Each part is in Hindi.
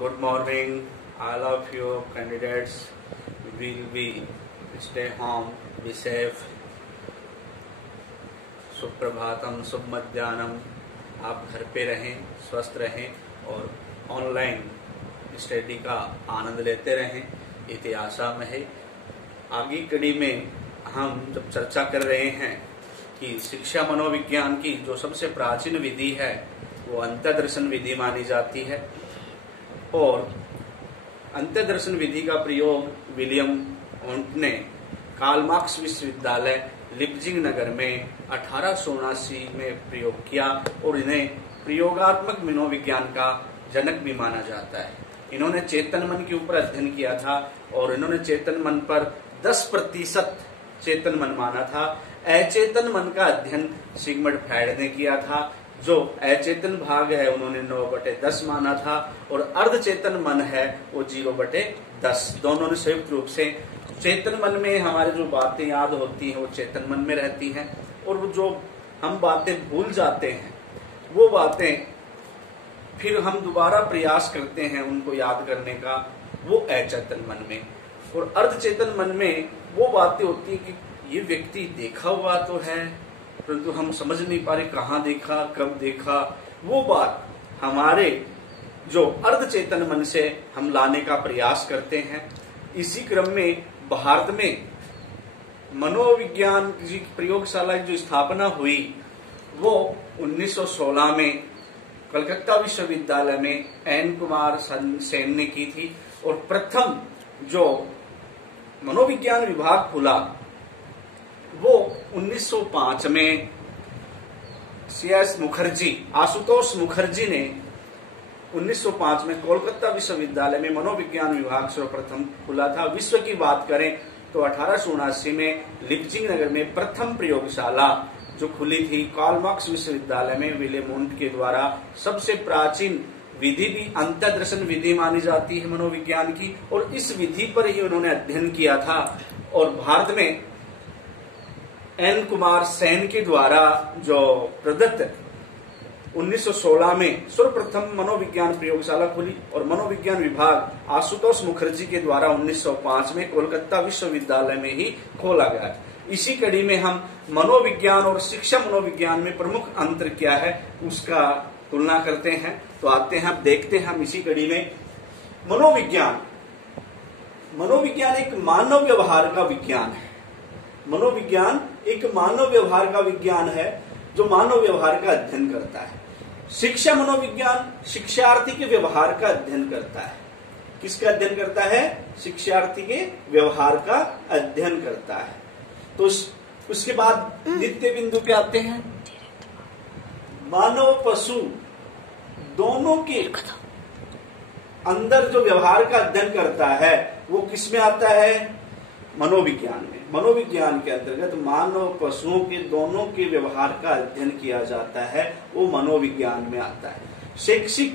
Good morning, all of you candidates. Will be stay home, be safe. Suprabhatam, शुभ मध्याह्नम। आप घर पे रहें, स्वस्थ रहें और ऑनलाइन स्टडी का आनंद लेते रहें, इति आशा में है। आगे कड़ी में हम जब चर्चा कर रहे हैं कि शिक्षा मनोविज्ञान की जो सबसे प्राचीन विधि है वो अंतर्दर्शन विधि मानी जाती है और अंतर्दर्शन विधि का प्रयोग विलियम वुंट ने कार्ल मार्क्स विश्वविद्यालय लिप्जिंग नगर में 1879 में प्रयोग किया और इन्हें प्रयोगात्मक मनोविज्ञान का जनक भी माना जाता है। इन्होंने चेतन मन के ऊपर अध्ययन किया था और इन्होंने चेतन मन पर 10% चेतन मन माना था। अचेतन मन का अध्ययन सिगमंड फ्रायड ने किया था। जो अचेतन भाग है उन्होंने 9/10 माना था और अर्धचेतन मन है वो 0/10। दोनों ने संयुक्त रूप से चेतन मन में हमारे जो बातें याद होती हैं वो चेतन मन में रहती हैं और वो जो हम बातें भूल जाते हैं वो बातें फिर हम दोबारा प्रयास करते हैं उनको याद करने का, वो अचेतन मन में। और अर्धचेतन मन में वो बातें होती है कि ये व्यक्ति देखा हुआ तो है परंतु हम समझ नहीं पा रहे कहाँ देखा, कब देखा। वो बात हमारे जो अर्धचेतन मन से हम लाने का प्रयास करते हैं। इसी क्रम में भारत में मनोविज्ञान की प्रयोगशाला की जो स्थापना हुई वो 1916 में कलकत्ता विश्वविद्यालय में एन कुमार सेन ने की थी और प्रथम जो मनोविज्ञान विभाग खुला वो 1905 में आशुतोष मुखर्जी ने 1905 में कोलकाता विश्वविद्यालय में मनोविज्ञान विभाग सर्वप्रथम खुला था। विश्व की बात करें तो 1879 में लिप्जिंग नगर में प्रथम प्रयोगशाला जो खुली थी कार्ल मार्क्स विश्वविद्यालय में विलियम वुंट के द्वारा। सबसे प्राचीन विधि भी अंतर्दर्शन विधि मानी जाती है मनोविज्ञान की और इस विधि पर ही उन्होंने अध्ययन किया था। और भारत में एन कुमार सेन के द्वारा जो प्रदत्त 1916 में सर्वप्रथम मनोविज्ञान प्रयोगशाला खुली और मनोविज्ञान विभाग आशुतोष मुखर्जी के द्वारा 1905 में कोलकाता विश्वविद्यालय में ही खोला गया। इसी कड़ी में हम मनोविज्ञान और शिक्षा मनोविज्ञान में प्रमुख अंतर क्या है उसका तुलना करते हैं। तो आते हैं, अब देखते हैं हम इसी कड़ी में मनोविज्ञान एक मानव व्यवहार का विज्ञान है। मनोविज्ञान एक मानव व्यवहार का विज्ञान है जो मानव व्यवहार का अध्ययन करता है। शिक्षा मनोविज्ञान शिक्षार्थी के व्यवहार का अध्ययन करता है। किसका अध्ययन करता है? शिक्षार्थी के व्यवहार का अध्ययन करता है। तो उसके बाद द्वितीय बिंदु पे आते हैं। मानव पशु दोनों के अंदर जो व्यवहार का अध्ययन करता है वो किस में आता है? मनोविज्ञान में। मनोविज्ञान के अंतर्गत मानव पशुओं के दोनों के व्यवहार का अध्ययन किया जाता है, वो मनोविज्ञान में आता है। शैक्षिक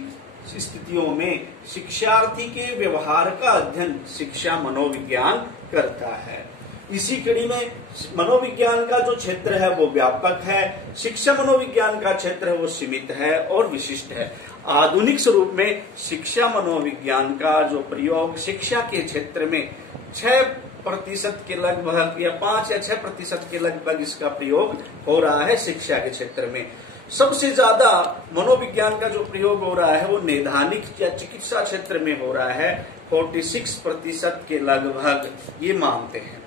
स्थितियों में शिक्षार्थी के व्यवहार का अध्ययन शिक्षा मनोविज्ञान करता है। इसी कड़ी में मनोविज्ञान का जो क्षेत्र है वो व्यापक है, शिक्षा मनोविज्ञान का क्षेत्र है वो सीमित है और विशिष्ट है। आधुनिक स्वरूप में शिक्षा मनोविज्ञान का जो प्रयोग शिक्षा के क्षेत्र में 6% के लगभग या 5 या 6% के लगभग इसका प्रयोग हो रहा है। शिक्षा के क्षेत्र में सबसे ज्यादा मनोविज्ञान का जो प्रयोग हो रहा है वो नैदानिक या चिकित्सा क्षेत्र में हो रहा है। 46% के लगभग ये मानते हैं।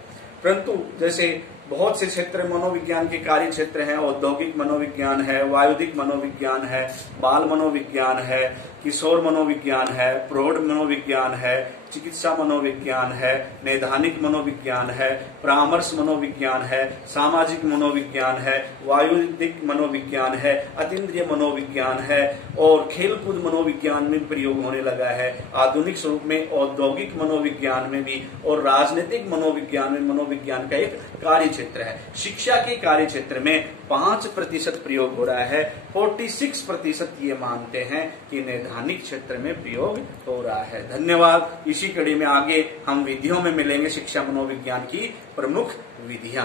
परंतु जैसे बहुत से क्षेत्र मनोविज्ञान के कार्य क्षेत्र हैं, औद्योगिक मनोविज्ञान है, वायुदिक मनोविज्ञान है, बाल मनोविज्ञान है, किशोर मनोविज्ञान है, प्रौढ़ मनोविज्ञान है, चिकित्सा मनोविज्ञान है, नैदानिक मनोविज्ञान है, परामर्श मनोविज्ञान है, सामाजिक मनोविज्ञान है, वायुदिक मनोविज्ञान है, अतीन्द्रिय मनोविज्ञान है और खेलकूद मनोविज्ञान में प्रयोग होने लगा है। आधुनिक स्वरूप में औद्योगिक मनोविज्ञान में भी और राजनीतिक मनोविज्ञान में मनोविज्ञान का एक कार्य क्षेत्र है। शिक्षा के कार्य क्षेत्र में 5% प्रयोग हो रहा है। 46% ये मानते हैं कि नैदानिक क्षेत्र में प्रयोग हो रहा है। धन्यवाद। इसी कड़ी में आगे हम विधियों में मिलेंगे शिक्षा मनोविज्ञान की प्रमुख विधियां।